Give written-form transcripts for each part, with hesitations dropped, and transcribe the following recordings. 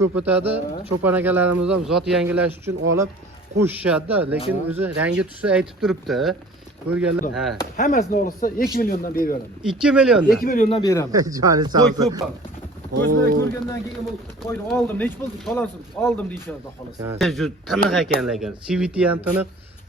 ko'p o'tadi. Cho'pon akalarimiz ham zot yangilash uchun olib qo'shishadi, lekin o'zi rangi tusi aytib turibdi. Ko'rganlar. Ha. Hammasini olsa 2 milliondan beraman. 2 million. 2 milliondan beraman. Joni sog' Qo'y ko'p. Ko'zlar ko'rgandan keyin bu qo'yni oldim, nech bo'ldi? To'lansin, oldim deyishadi xolos. Shu tiniq ekan lekin. CVT ham tiniq,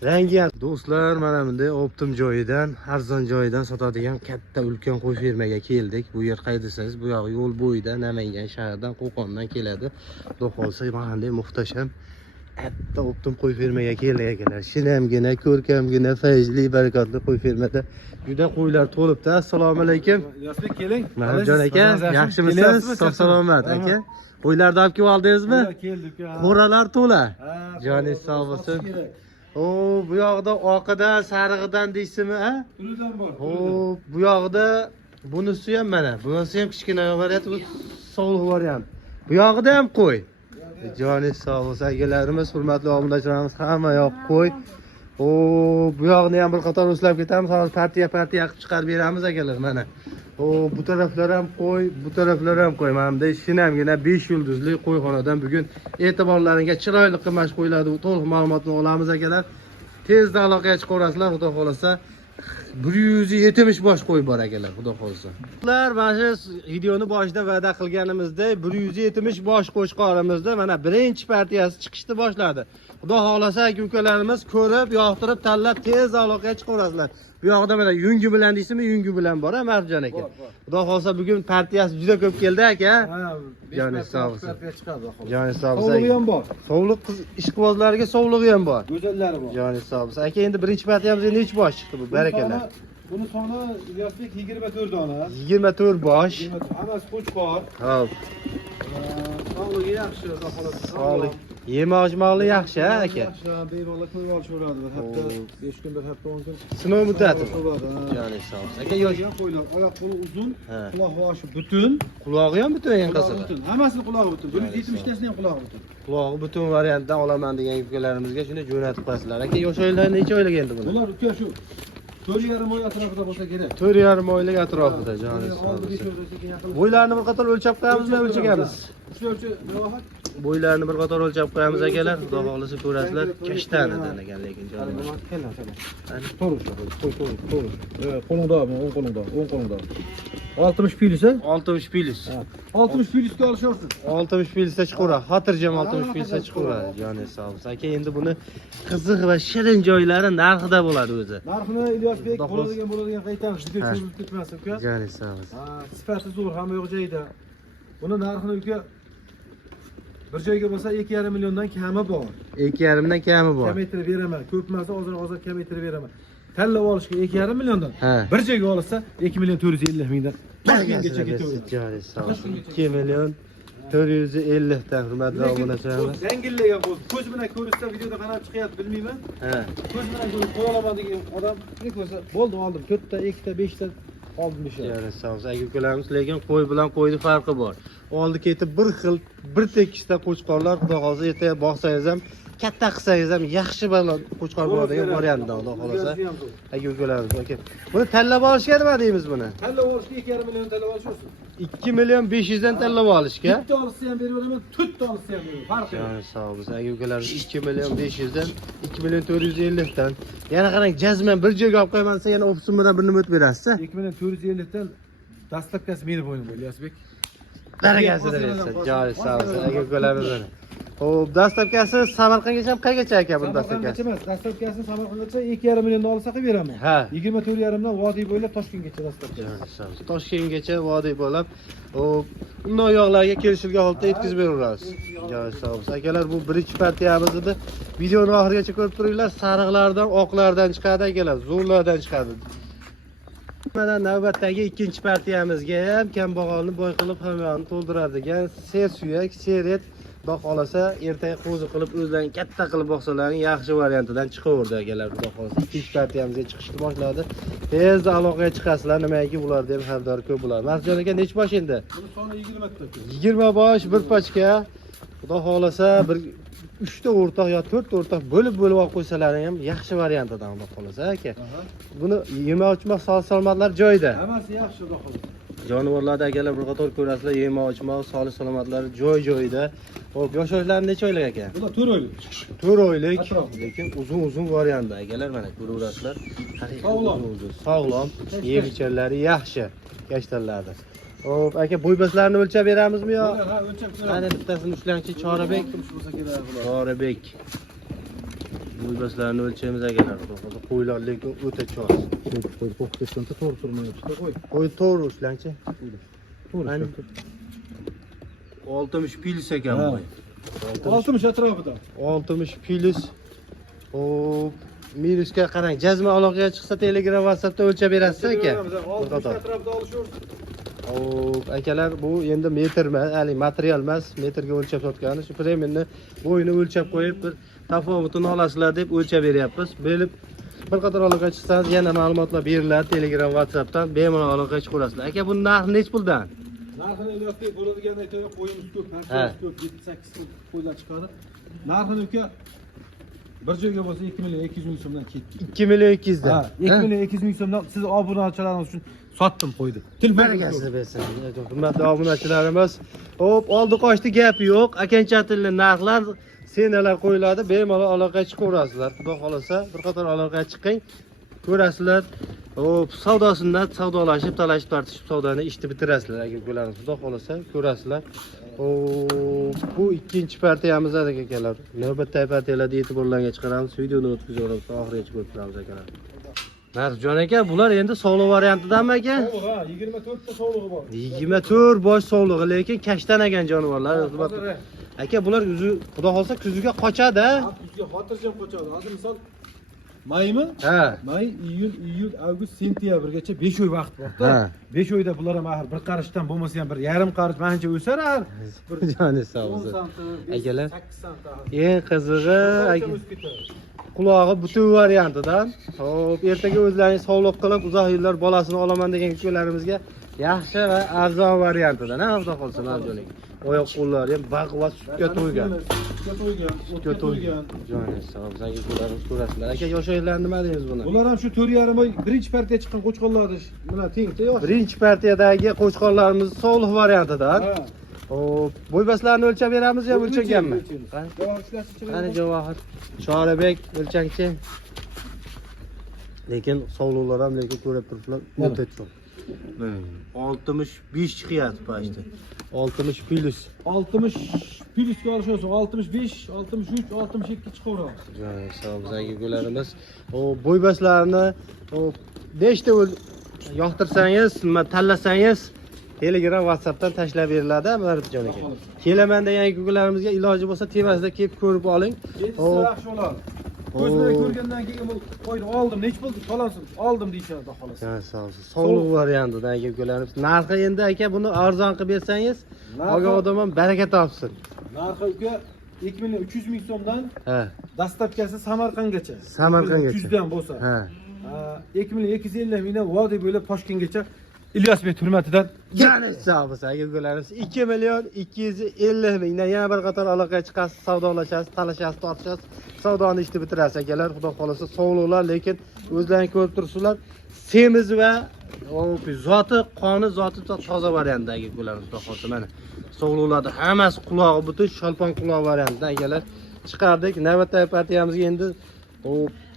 rangi ham. Do'stlar, mana bunday optim joyidan, arzon joyidan sotadigan katta ulkan qo'y fermaga keldik. Bu yer qay desangiz, bu yoq yo'l bo'yida, Namangan shahridan, Qo'qondan keladi. Xudo xolsa, mana bunday muhtasham katta optim qo'y fermaga keldik akalar. Shinamgina, ko'rkamgina, fayzli, barakatli qo'y fermada juda qo'ylar to'libdi. Assalomu alaykum. Yosbek keling. Mahmudjon aka, yaxshimisiz? Sog' salomat aka. Qo'ylarni olib kelib oldingizmi? Keldik. Qo'ralar to'la. Joningiz sog' bo'lsin. O, bu yoqda oqidan, sarig'idan deysizmi, ha? Ulidan bor. Xo'p, bu yoqda bunisi ham mana. Bunisi ham kichkina variant, bu sovuq variant. Bu yoqda ham qo'y. Joningiz sog' bo'lsin akalarimiz, hurmatli obunachilarimiz, hamma yoq qo'y. O, bu yoqni ham bir qator o'slab ketamiz. Hozir partiya qilib chiqarib beramiz akalar, mana. O, bu taraflar ham qo'y, bu taraflar ham qo'y. Mana bunday shinamgina 5 yulduzli qo'yxonadan bugun e'tiborlaringizga chiroyli qilmash qo'yiladi. To'liq ma'lumotni olamiz akalar. Tezda aloqaga chiqaverasizlar, xudo xolasa. 170 bosh qo'y bor akalar, xudo xolasa. Ular mana shu videoni boshida va'da qilganimizdek 170 bosh qo'shqorimizda mana birinchi partiyasi chiqishni boshladi. Xudo xolasa aka-ukalarimiz ko'rib, yoqtirib, tanlab tez aloqaga chiqaverasizlar. Bu yoqda mana yungi bilan deysizmi, yungi bilan bor, Marjon aka. Xudo xolsa bugun partiyasi juda ko'p keldi aka. Joningiz sog' bo'lsin. Joningiz sog' bo'lsin. Sovlig'i ham bor. Sovliq qiz ishqibozlarga sovlig'i ham bor. Go'zallari bor. Joningiz sog' bo'lsin. Aka, endi birinchi partiyamizga necha bosh chiqdi bu? Barakallah. Buni soni Yosbek 24 dona. 24 bosh. Hammasi qo'chqor. Hop. Sog'lig'i yaxshi, xudo xolasa. Sog'lik. Yem-ochmoqli yaxshi, ha aka? Yaxshi, bemalol qo'yib olishaveradi. Bir hafta, 5 kun, bir hafta, 10 kun. Sinov muddati. Joningiz sog' bo'lsin. Aka, yosh qo'ylar, oyoq qo'li uzun, quloq boshi butun. Qulog'i ham butun eng qizig'i. Butun. Hammasini qulog'i butun. 170 tasini ham qulog'i butun. Qulog'i butun variantdan olaman degan ukalarimizga shuni jo'natib qo'yasizlar. Aka, yosh oylar necha oylik endi buni? Bular uka shu 4,5 oy atrofida bo'lsa kerak. 4,5 oylik atrofida, joningiz sog' bo'lsin. Bo'ylarni bir qator o'lchab qo'yamizmi, o'lchagamiz? Bo'ylarni bir qator o'lchab qo'yamiz akalar. Xudo xolasa ko'rasizlar. Kashtanidan ekan lekin joningiz. Qo'lingda, 10 qo'lingda, 10 qo'lingda. 60 pilis, 60 pilis. 60 pilisga olisharsiz. 60 pilisda chiqaveradi. Xotirjam 60 pilisda chiqaveradi. Joningiz sog' bo'lsin. Aka, endi buni qiziq va shirin joylari narxida bo'ladi o'zi. Narxini Ilyosbek bo'ladigan qaytamiz. Juda cho'zilib ketmasin uka. Joningiz sog' bo'lsin. Sifati zo'r, hamma yoq joyida. Buni narxini uka bir joyga bo'lsa 2,5 milliondan kami bor. 2,5 dan kami bor. Kamaytirib beraman. Ko'p emas, hozir kamaytirib beraman. Tanlab olishga 2,5 milliondan. Bir joyga olsa 2 million 450 mingdan. Toshkentgacha ketaveradi. Joningiz sog' bo'lsin. 2 million 450 dan hurmatli obunachilarimiz. Zangillagan bo'ldi. Ko'z bilan ko'rishsa videoda qanday chiqyapti bilmayman. Ko'z bilan ko'rib qo'ya olaman degan odam ne ko'rsa bo'ldi, oldim. 4 ta, 2 ta, 5 ta oldim ishlar. Joningiz sog' bo'lsin. Aka-ukalarimiz, lekin qo'y bilan qo'yning farqi bor. Oldi ketib bir xil, bir tekisda qo'chqorlar, xudo xolasa ertaga boqsangiz ham, katta qilsangiz ham yaxshi balo qo'chqor bo'ladigan variantda, xudo xolasa. Aka-ukalarimiz, aka. Buni tanlab olishga nima deymiz buni? Tanlab olishga 2,5 million tanlab olishursiz. 2 million 500 dan tanlab olishga. Bitta olsa ham beraveraman, 4 ta olsa ham beraman. Farqi yo'q. Joningiz sog' bo'lsin. Aka-ukalarimiz 2 million 500 dan 2 million 450 dan. Yana qarang, jazman bir joyga olib qo'yman desa, yana opsiyon bilan bir nima o'tib berasiz. 2 million 450 dan dastlabkasi meni bo'ynim bo'ldi, Ilyosbek. Daragasi bersin. Joningiz sog' bo'lsin. Aka-ukalarimiz. Xo'p, dastlabkasi Samarqandgacha ham qaygacha aka bu dastlabkasi? Emas, dastlabkasini Samarqandgacha 2,5 milliondan olsa qilib beraman. 24,5 dan vodiy bo'ylab Toshkentgacha dastlabkasi. Toshkentgacha vodiy bo'ylab, hop, undan yoqlarga kelishilgan holatda yetkazib beraveramiz. Joningiz sog' bo'lsin. Akalar, bu birinchi partiyamiz edi. Videoni oxirigacha ko'rib turinglar. Sariqlardan, oqlardan chiqadi akalar, zo'rlardan chiqadi. Mana navbatdagi ikkinchi partiyamizga ham kambag'alni boy qilib hamyonni to'ldiradigan ser suyak, seret Xudo xolasa ertaga qo'zi qilib o'zlarini katta qilib boqsalaring yaxshi variantidan chiqaverdi akalar. Xudo xolasa ikkinchi partiyamizga chiqishni boshladi. Tezda aloqaga chiqasizlar, nimaiki bularda ham xaridor ko'p bo'ladi. Marjon aka, necha bosh endi? Buni soni 20 ta. 20 bosh bir pochka. Xudo xolasa bir 3 ta o'rtoq yo 4 ta o'rtoq bo'lib olib qo'ysalaring ham yaxshi variantidan, xudo xolasa aka. Buni yemoqchi sog'-salomatlar joyida. Hammasi yaxshi, xudo xolasa. Jonivorlarda akalar bir qator ko'rasizlar, yemoq, ichmoq, sog'lik salomatlari joy-joyida. Xo'p, yosh-yoshlari necha oylik ekan? Bular 4 oylik. 4 oylik, Atrofida. lekin uzun-uzun variantda akalar, mana ko'raverasizlar. Sog'lom. Sog'lom, yem-ichimlari yaxshi kashtanlarda. Xo'p, aka bo'y-baslarini o'lchab beramizmi yo? Bular ha o'lchab ko'ramiz. Mana bittasini ushlanchi Chorabek. Bo'lsa kerak bular. Chorabek. Bo'y-baslarini o'lchaymiz akalar. Hozir qo'ylar lekin o'ta chor. Qo'y qo'qitishdan to'g'ri turmayapti. Qo'y. Qo'y to'g'ri ushlanchi. To'g'ri. 60 pilis ekan Ha. boy. 60 atrofida. 60 pilis. Xo'p, minusga qarang. Jazma aloqaga chiqsa Telegram, WhatsAppda o'lchab berasiz aka. 60 atrofida olishaversin. Xo'p, akalar bu endi metr emas, hali material emas, metrga o'lchab sotgani. Shu premenni bo'yini o'lchab qo'yib, bir tafovutini olasizlar deb o'lchab beryapmiz. Bilib bir qator aloqaga chiqsangiz yana ma'lumotlar beriladi Telegram, WhatsAppdan bemalol aloqaga chiqaverasizlar. Aka, buni narxi nech puldan? Narxini iloqib bo'ladigan aytaylik, qo'yimiz ko'p, Ha. narximiz ko'p, 7-8 xil qo'ylar chiqadi. Narxini uka bir joyga bo'lsa 2 million 200 ming so'mdan ketdi. 2 million 200 dan. Ha, 2 million 200 ming so'mdan siz obunachilaringiz uchun sotdim qo'ydi. Barakasini bersin. Hurmatli obunachilarimiz. Hop, oldi qochdi gap yo'q. Akancha tilli narxlar senalar qo'yiladi. Bemalol aloqaga chiqaverasizlar. Xudo xolasa bir qator aloqaga chiqing. Ko'rasizlar. Hop, savdosidan savdolashib, talashib tortishib savdoni ishni bitirasizlar. Agar ko'rasiz, xudo xolasa ko'rasizlar. Hop, bu ikkinchi partiyamiz akalar. Navbatdagi partiyalarda e'tiborlarga chiqaramiz. Videoni o'tkazamiz, oxirigacha ko'rib turamiz akalar. Narxjon aka, bular endi sog'liq variantidanmi aka? Ha, 24 ta sog'lig'i bor. 24 bosh sog'lig'i, lekin kashtan ekan jonivorlar. Aka, bular o'zi xudo xolsa kuziga qochadi. Bizga xotirjam qochadi. Hozir misol maymi? Ha. May, iyul, avgust, sentyabrgacha 5 oy vaqt bor-da. Ha. 5 oyda bular ham axir bir qarishdan bo'lmasa ham bir yarim qarish mancha o'sar. Joni sog' bo'lsin. Akalar, 8 sant. eng qizig'i qulog'i butun variantidan. Hop, ertaga o'zlaringiz sog'liq qilib, uzoq yillar bolasini olaman degan ukalarimizga yaxshi va arzon variantidan, ha, xudo xolsa marjonik. Oyoq qo'llari ham baquvvat sutga to'ygan. Sutga to'ygan. Joni sog', sanki ularimiz ko'rasizlar. Aka, yoshaylar nima deymiz buni? Bular ham shu 4,5 oy birinchi partiya chiqqan qo'chqonlarni bilan tengda yosh. Birinchi partiyadagi qo'chqonlarimiz sog'liq variantidan. Ha. Hop, bo'y-baslarini o'lchab beramiz yo o'lchaganmi? Qani Javohir, Chorabek o'lchangchi. Lekin sog'liqlar ham lekin ko'rib turibsizlar, o'ta cho'q. 65 chiqyapti pashti. 60 plus. 60 plyusga olishasiz, 65, 63, 62 chiqaveramiz. Joy sog'ligi go'larimiz. O bo'y-baslarini nechta yoqtirsangiz, nima tanlasangiz Telegram, WhatsAppdan tashlab beriladi, Maribjon aka. Kelaman degan go'larimizga iloji bo'lsa tevasida kelib ko'rib oling. Ketsa yaxshi bo'ladi. Ko'z bilan ko'rgandan keyin bu qo'yni oldim, nech bo'ldi? To'lansin, oldim deyishadi xolos. Ha, sog'. Sog'liq variantida aka go'larimiz. Narxi endi aka buni arzon qilib bersangiz, olgan odam ham baraka topsin. Narxi uka 2 million 300 ming so'mdan Ha. dastlabkasi Samarqandgacha. Samarqandgacha. 300 dan bo'lsa. Ha. 2 million 250 mingdan vodiy bo'ylab Toshkentgacha Ilyosbek hurmatidan Jani sog' bo'lsin aka go'larimiz. 2 million 250 mingdan yana bir qator aloqaga chiqasiz, savdolashasiz, talashasiz, tortishasiz, savdoni ishni bitirasiz akalar. Xudo xolasa sog'liqlar, lekin o'zlaringiz ko'rib turibsizlar, semiz va zoti, qoni zoti toza variantdagi go'larimiz xudo xolasa mana. Sog'liqlarda hammasi qulog'i butun sholpon quloq variantida akalar chiqardik. Navbatdagi partiyamizga endi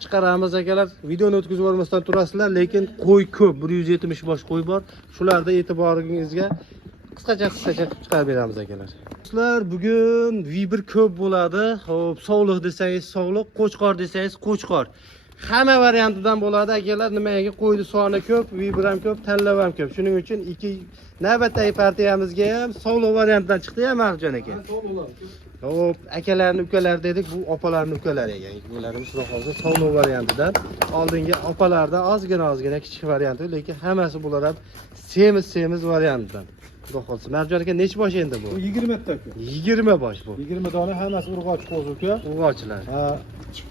chiqaramiz akalar. Videoni o'tkazib yubormasdan turasizlar, lekin qo'y ko'p, 170 bosh qo'y bor. Shularda e'tiboringizga qisqacha chiqarib beramiz akalar. Do'stlar, bugun V1 ko'p bo'ladi. Xo'p, sog'liq desangiz sog'liq, qo'chqor desangiz qo'chqor. Hamma variantidan bo'ladi akalar. Nimaga qo'ydi soni ko'p, V1 ham ko'p, tanlab ham ko'p. Shuning uchun ikki navbatdagi partiyamizga ham sog'liq variantidan chiqdi ya Marjon aka. Hop, akalarni ukalar dedik, bu opalarni ukalari ekan. Bularimiz xudo xolsa sog'liq variantidan. Oldingi opalardan ozgina kichik varianti, lekin hammasi bular ham semiz variantidan. Xudo xolsa. Marjon aka nech bosh endi bu? Bu 20 ta uka. 20 bosh bu. 20 dona hammasi urg'och qo'zi uka. Urg'ochlar. Ha,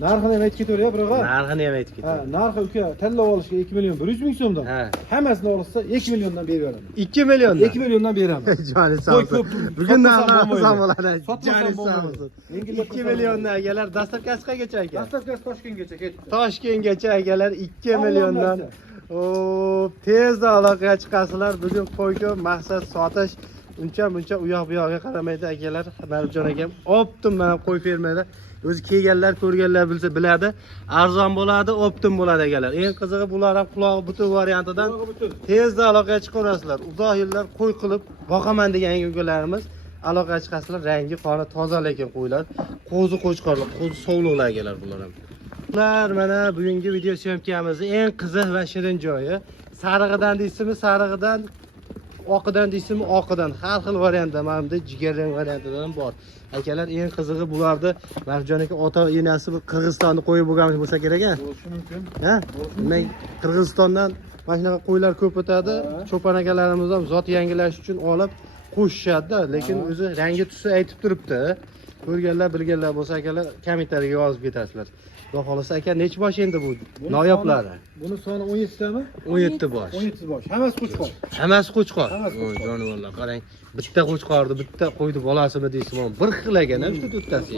narxini ham aytib ketaveray, biroq. Narxini ham aytib Ha, keting. narxi uka tanlab olishga 2 million 100 ming so'mdan. Ha. Hammasini olsa 2 milliondan berib beraman. 2 million. 2 milliondan beraman. Joni sog' bo'lsin. Bugun narxi zamonlar. Joni sog' bo'lsin. 2 milliondan akalar dastlabkasi qayergacha ekan? Dastlabkasi Toshkentgacha ketdi. Toshkentgacha akalar 2 milliondan Hop, tezda aloqaga chiqasizlar. Bugun qo'yga maqsad sotish. Uncha u yoq bu yoqqa qaramaydi akalar. Maribjon akam optim mana qo'y fermada. O'zi kelganlar, ko'rganlar bilsa biladi. Arzon bo'ladi, optim bo'ladi akalar. Eng qizig'i bular ham qulog'i butun variantidan tezda aloqaga chiqarasizlar. Uzoq yillar qo'y qilib boqaman degan ukalarimiz aloqaga chiqasizlar. Rangi qoni toza lekin qo'ylar. Qo'zi qo'chqorlar, qo'zi sovliqlar akalar bular ham. Bular mana bugungi video syomkamizning eng qiziq va shirin joyi. Sarig'idan deysizmi, sarig'idan, oqidan deysizmi, oqidan. Har xil variantda, mana bunda jigarrang variantidan bor. Akalar, eng qizig'i bularni Marjon aka ota enasi Qirg'izistonni qo'yib bo'lgan bo'lsa kerak a? Bo'lishi mumkin. Ha? Men Qirg'izistondan mana shunaqa qo'ylar ko'p o'tadi. Cho'pon akalarimiz ham zot yangilash uchun olib qo'shishadi, lekin o'zi rangi tusi aytib turibdi. Ko'rganlar, bilganlar bo'lsa akalar kommentariyga yozib ketasizlar. Xudo xolasa aka, necha bosh endi bu noyoblari? Buni soni 17 tami? 17 bosh. 17 bosh. Hammasi qo'chqor. Hammasi qo'chqor. Hammasi qo'chqor. Voy jonivorlar, qarang. Bitta qo'chqorni, bitta qo'ydi bolasimi deysiz, bir xil ekan-a, bitta to'ttasi.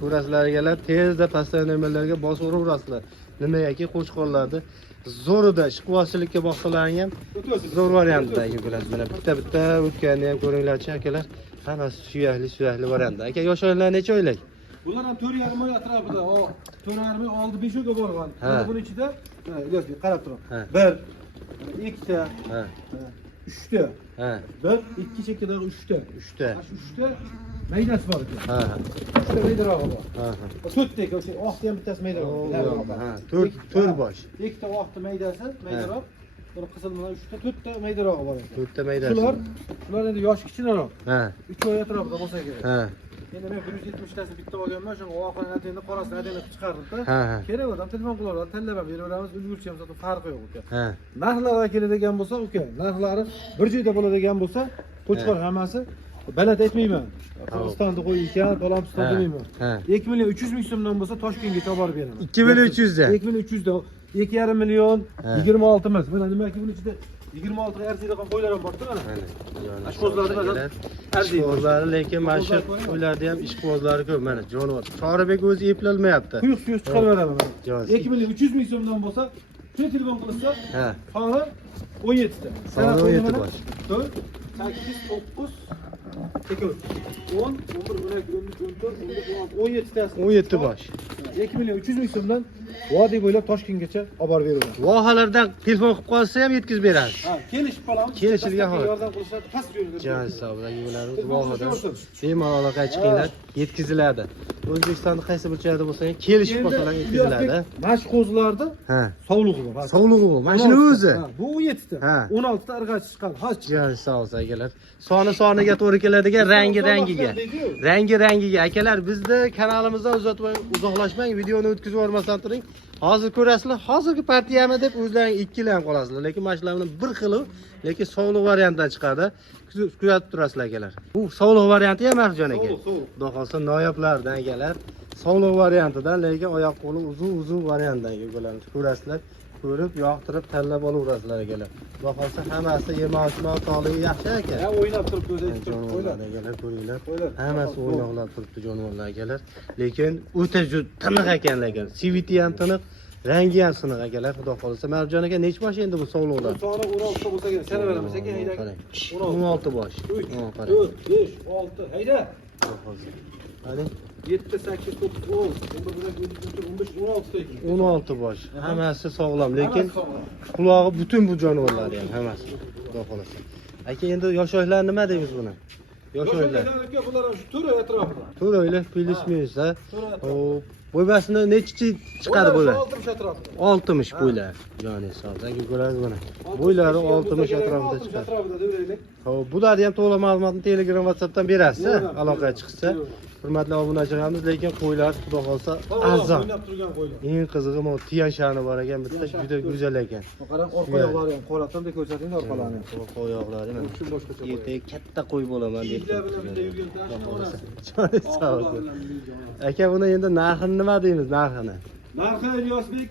Ko'rasizlar akalar, tezda pastdan nimalarga bosib uraverasizlar. Nimagaki qo'chqorlarni zo'rida ishqibozchilikka boqsalaring ham zo'r variantdagi ko'rasiz. Mana bitta o'tganini ham ko'ringlarchi akalar. Hammasi suyakli variantda. Aka, yosh oylar necha oylik? Bular ham 4,5 oy atrofida. 4,5 oldi 5 oyga borgan. Buning ichida, iloji qarab turing. 1, 2 ta, 3 ta. Ha. 1, 2 chekkadagi 3 ta. 3 ta. Shu 3 ta maydasi bor ekan. Ha. 3 ta maydarog'i bor. Ha. 4 ta, o'sha oqda ham bittasi maydarog'i. Ha, 4 bosh. 2 ta oqda maydasi, maydaroq. Bir qizil bilan 3 ta, 4 ta maydarog'i bor ekan. 4 ta maydasi. Shular endi yoshi kichkinaroq. Ha. 3 oy atrofida bo'lsa kerak. Ha. Endi men 170 tasini bitta olganman, o'sha oqini atenda qorasini atenda chiqardim-da. Ha, ha. Kerak odam telefon qilaveradi, tanlab ham beraveramiz, ulgurchi ham sotib farqi yo'q uka. Ha. Narxlarga keladigan bo'lsa, uka, narxlari bir joyda bo'ladigan bo'lsa, qo'chqor hammasi baland aytmayman. Qirg'izistonda qo'y ekan, To'lamiston demayman. 2,3 ming so'mdan bo'lsa Toshkentga olib borib beraman. 2,300 da. 2,300 da. 2,5 million 26 miz. Mana nimaki buni ichida 26 ga arziydigan qo'ylar ham bor-da mana. Ashqozlarni masalan arziydi. Ishqibozlari lekin mana shu qo'ylarda ham ishqibozlari ko'p. Mana jonivor. Choribek o'zi eplolmayapti. Quyuq suyu chiqarveraman mana. Joz. 2,3 ming so'mdan bo'lsa, shu telefon qilsa, Ha. soni 17 ta. Soni 17 bosh. 4, 8, 9, 10, 11, 12, 13, 14, 17 tasi. 17 bosh. 2,3 ming so'mdan vodiy bo'ylab Toshkentgacha olib borib beraman. Vohalardan telefon qilib qolsa ham yetkazib beramiz. Ha, kelishib qolamiz. Kelishilgan holat. Yordam qilishadi, past yo'lda. Jon hisobidagi yo'llarimiz vohadan bemalol aloqaga chiqinglar, yetkaziladi. O'zbekistonda qaysi burchakda bo'lsa ham kelishib qolsalar yetkaziladi. Mana shu qo'zilarda Ha. sovlig'i bor. Sovlig'i bu. Mana shuni o'zi. Bu 17 ta. Ha. 16 ta irg'achi chiqqan. Hozir Jon hisobida akalar. Soniga to'g'ri keladigan rangiga akalar, bizni kanalimizdan uzoqlashmang, videoni o'tkazib yubormasdan turing. Hozir ko'rasizlar, hozirgi partiyami deb o'zlaring ikkilanib qolasizlar, lekin mana shularning bir xili, lekin sovliq variantdan chiqadi. Kuzatib turasizlar akalar. Bu sovliq varianti ham Marjon aka. Xudo xolsa noyoblardan akalar. Sovliq variantidan, lekin oyoq qo'li uzun variantdan ularni ko'rasizlar. Ko'rib, yoqtirib, tanlab olaverasizlar akalar. Xudo xolsa hammasi yemoq-ichmoq sog'ligi yaxshi aka. ha o'ynab turibdi o'zi. Jonivorlar akalar, ko'ringlar. Hammasi o'ynoqlab turibdi jonivorlar akalar. Lekin o'ta tiniq ekan lekin. CVT ham tiniq, rangi ham siniq akalar. Xudo xolsa Marjon aka necha bosh endi bu sovliqlar? Soni 16 bo'lsa kerak. Sana beramiz aka, hayda. 16 bosh. 3, qarang. 4, 5, 6, hayda. Xudo xolsa. Hadi. 7, 8, 9, 10, 11, 12, 16 ta. 16 bosh. Hammasi sog'lom, lekin qulog'i butun bu jonivorlar ham hammasi. Xudo xolasa. Aka, endi yosh oylar nima deymiz buni? Yosh oylar. Bular ham shu turi atrofida. To'rt oylik plus-minus ha. Hop. Bo'ybasini nechi chiqadi bo'lar? 60 atrofida. 60 bo'ylar. Joni hisobida ko'rasiz buni. Bo'ylari 60 atrofida chiqadi. Atrofida deylik. Hop, bularni ham to'liq ma'lumotni Telegram, WhatsAppdan berasiz, aloqaga chiqsa. Hurmatli obunachilarimiz, lekin qo'ylar xudo xolsa arzon. O'ynab turgan qo'ylar. Eng qizig'i bu tiyan shani bor ekan, bitta juda go'zal ekan. Qarang, orqa oyoqlari ham qo'ratamda ko'rsating orqalarini. Orqa oyoqlari mana Shu boshqacha. ertaga katta qo'y bo'laman deb. Yigitlar bilan birga yurgan Joni sog' bo'lsin. Aka, buni endi narxini nima deymiz, narxini? Narxi Ilyosbek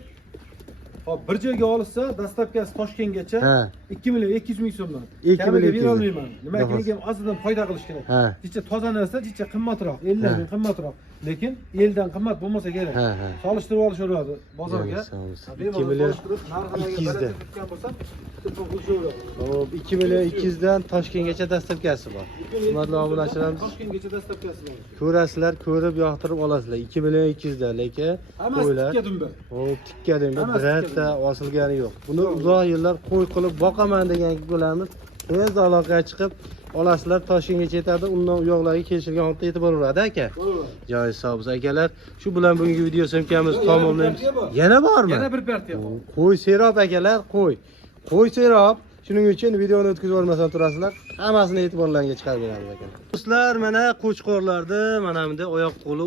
hop bir joyga olsa, dastavkasi Toshkentgacha Ha. 2 million 200 ming so'mdan. 2 Kamiga million 200. bera olmayman. Nimaga Bahosi. men aslida foyda qilish kerak. Ha. Jicha toza narsa, jicha qimmatroq, 50 Ha. ming qimmatroq. Lekin eldan qimmat bo'lmasa kerak. Ha, ha. Solishtirib olishaveradi bozorga. Sağ olasın. 2 2 million narxlarga 200 da. tutgan bo'lsa, telefon qilishaveradi. Hop 2 million 200 dan Toshkentgacha dastlabkasi bor. Hurmatli obunachilarimiz, Toshkentgacha dastlabkasi bor. ko'rasizlar, ko'rib yoqtirib olasizlar. 2 million 200 dan, lekin Hammasi qo'ylar tikka dumba. hop tikka deng, Hammasi birorta osilgani yo'q. Buni uzoq yillar qo'y qilib boqaman degan bo'lamiz. Tez aloqaga chiqib olasizlar, Toshkentgacha yetadi, undan u yoqlarga kelishilgan holda yetib boradi aka. Joy sog' bo'lsin akalar. Shu bilan bugungi video syomkamiz tamomlaymiz. Yana bormi? Yana bir partiya bor. Qo'y serob akalar, qo'y. Qo'y serob. Shuning uchun videoni o'tkazib olmasdan turasizlar. Hammasini e'tiborlaringizga chiqarib beramiz aka. Do'stlar, mana qo'chqorlarni mana bunday oyoq qo'li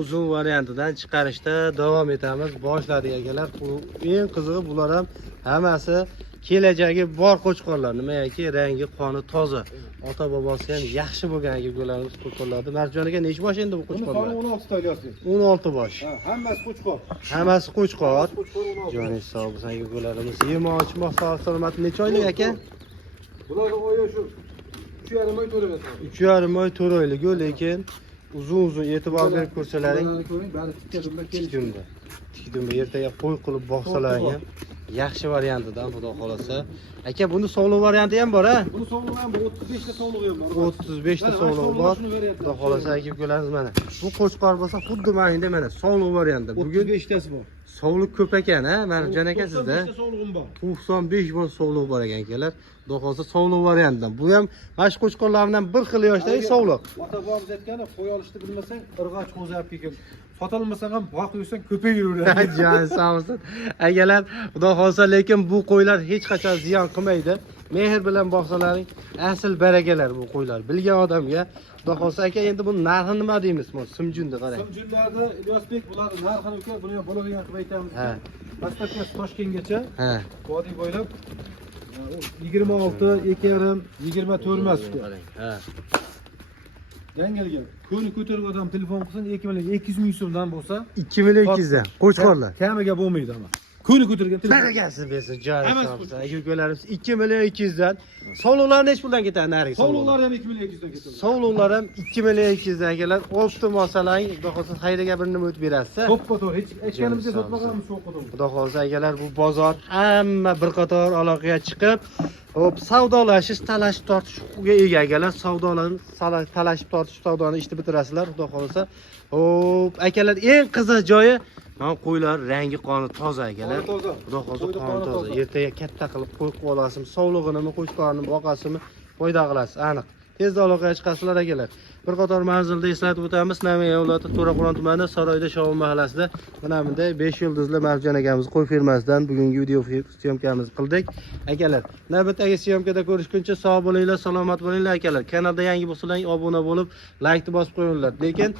uzun variantidan chiqarishda davom etamiz. Boshladik akalar. Bu eng qizig'i bular ham hammasi kelajagi bor qo'chqorlar. Nimaiki rangi, qoni toza. Ota bobosi ham yaxshi bo'lgan bo'lamiz qo'chqorlarda. Marjon aka nechi bosh endi bu Buni qo'chqorlar? qoni 16 ta ilyoslik. 16 bosh. Ha, hammasi qo'chqor. Hammasi qo'chqor. Qo'chqor 16. Joningiz sog' bo'lsin aka-ukalarimiz. Yemoqchi sog' salomat necha oylik aka? Bularning oyi shu 3,5 oy to'lagan. 3,5 oy 4 oylik, lekin uzun e'tibor berib ko'rsalaring. Ko'ring, bari tikka dumba keldi. Tikdimda. Tikdimda ertaga qo'y qilib boqsalaring ham yaxshi variantidan xudo xolasa. Aka, buni sog'liq varianti ham bor, ha? Buni sog'lig'i ham bor, 35 ta sog'lig'i ham bor. 35 ta sog'liq bor. Xudo xolasa aka-ukalarimiz mana. Bu qo'chqor bo'lsa xuddi mana shunday mana sog'liq varianti. Bugun 35 tasi bor. sog'liq ko'p ekan, ha? Marjon aka sizda. 35 ta sog'lig'im bor. 95 bor sog'liq bor ekan akalar. Xudo xolasa sog'liq variantidan. Bu ham mashq qo'chqorlardan bir xil yoshdagi sog'liq. Ota bobomiz aytgani, qo'y olishni bilmasang, irg'och qo'zab kelgan. Sotolmasang ham boqib yursang ko'payiraveradi. Jon sog' bo'lsin. Akalar, xudo xolasa, lekin bu qo'ylar hech qachon ziyon qilmaydi. Mehr bilan boqsalaring, asl barakalar bu qo'ylar. Bilgan odamga xudo xolasa aka, endi bu narxi nima deymiz? Simjunda qarang. Simjunlarda Ilyosbek bularni narxini uka, buni ham bo'ladigan qilib aytamiz. Ha. Dastlabki Toshkentgacha, Ha. vodiy bo'ylab 26, 2,5, 24 emas uka. Ha. Yangilik. Ko'ni ko'tarib odam telefon qilsin, 2 million 200 ming so'mdan bo'lsa, 2 million 200 dan qo'chqorlar. Kamiga bo'lmaydi ama. Ko'ni ko'targan telefon. Barakasi bersin, joy sog' bo'lsin. Aka-ukalarimiz 2 million 200 dan. Sog'liqlar nech puldan ketadi narigi? Sog'liqlar ham 2 million 200 dan ketadi. Sog'liqlar ham 2 million 200 dan akalar. Olti masalang, xudo xolasa xayriga bir nima o'tib berasiz. To'ppa to'g'ri, hech aytganimizga sotmaganmiz shu qo'dim. Xudo xolasa akalar, bu bozor hamma bir qator aloqaga chiqib, hop savdolashish, talashib tortishga ega akalar. Savdolarni talashib tortish savdoni ishni bitirasizlar, xudo xolasa. Hop, akalar, eng qiziq joyi mana qo'ylar rangi, qoni toza akalar. Xudo xolasa qoni toza. Ertaga katta qilib qo'y qilib olasizmi, sog'lig'ini, qo'chqorni boqasizmi, foyda qilasiz, aniq. Tezda aloqaga chiqasizlar akalar. Bir qator manzilda eslatib o'tamiz. Namangan viloyati To'raqo'rg'on tumani Saroyda Shovun mahallasida mana bunday 5 yulduzli Marjon akamiz qo'y fermasidan bugungi video syomkamizni qildik. Akalar, navbatdagi syomkada ko'rishguncha sog' bo'linglar, salomat bo'linglar akalar. Kanalda yangi bo'lsalaring obuna bo'lib, like bosib qo'yinglar. Lekin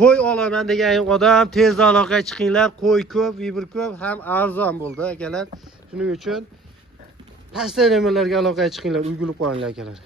qo'y olaman degan odam tezda aloqaga chiqinglar. Qo'y ko'p, vibr ko'p, ham arzon bo'ldi akalar. Shuning uchun pastda nimalarga aloqaga chiqinglar, ulgurib qolinglar akalar.